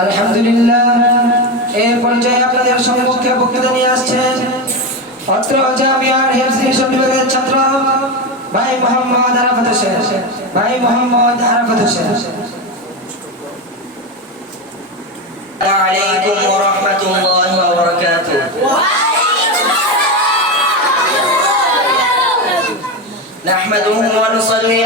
আলহামদুলিল্লাহ। এর পর্যায়ে আপনাদের সম্মুখে বক্তৃতা ভাই মোহাম্মদ ভাই মোহাম্মদ আরাফাত হোসেন। عليكم ورحمة الله وبركاته نحمده ونصلي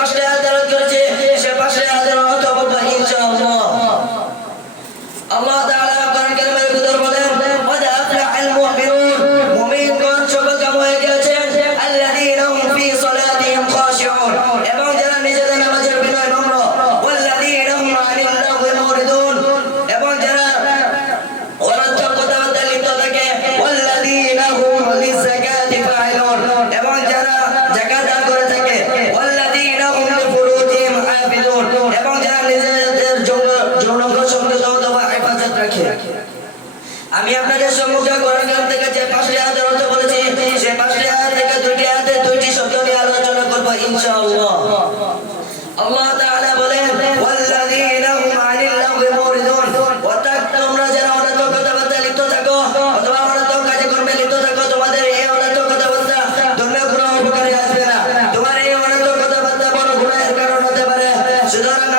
কষ্টে আদালত করেছে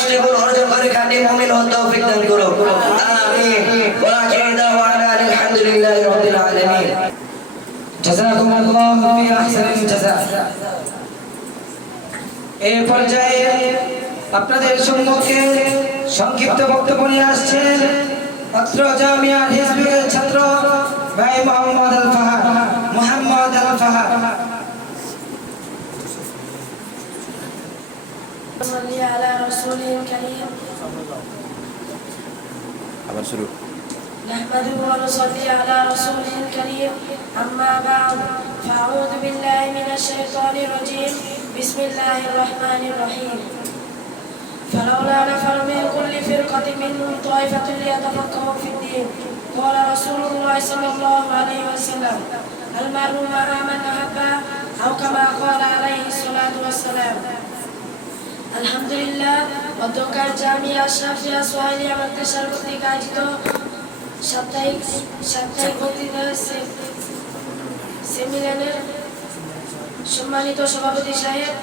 পাঁচটি গুণ অর্জন করে হতে করো জাযাকুম আল্লাহু জাযা। এই পর্যায়ে আপনাদের সম্মুখে সংক্ষিপ্ত বক্তব্য নিয়ে আসছেন অত্র জামিয়া ছাত্র ভাই মোহাম্মদ আল ফাহা মোহাম্মদ আল ফাহা رسوله ونصلي على رسوله الكريم أما بعد فأعوذ بالله من الشيطان الرجيم. بسم الله الرحمن الرحيم. فلولا نفر من كل فرقة منهم طائفة ليتفقهوا في الدين قال رسول الله صلى الله عليه وسلم المرء ما آمن أحبه أو كما قال عليه الصلاة والسلام. আলহামদুলিল্লাহ অধ্যকার জামিয়া শাফিয়া সোহাইলিয়া মাদ্রাসার কর্তৃক আয়োজিত সাপ্তাহিক সাপ্তাহিক সেমিনারের সম্মানিত সভাপতি সাহেব।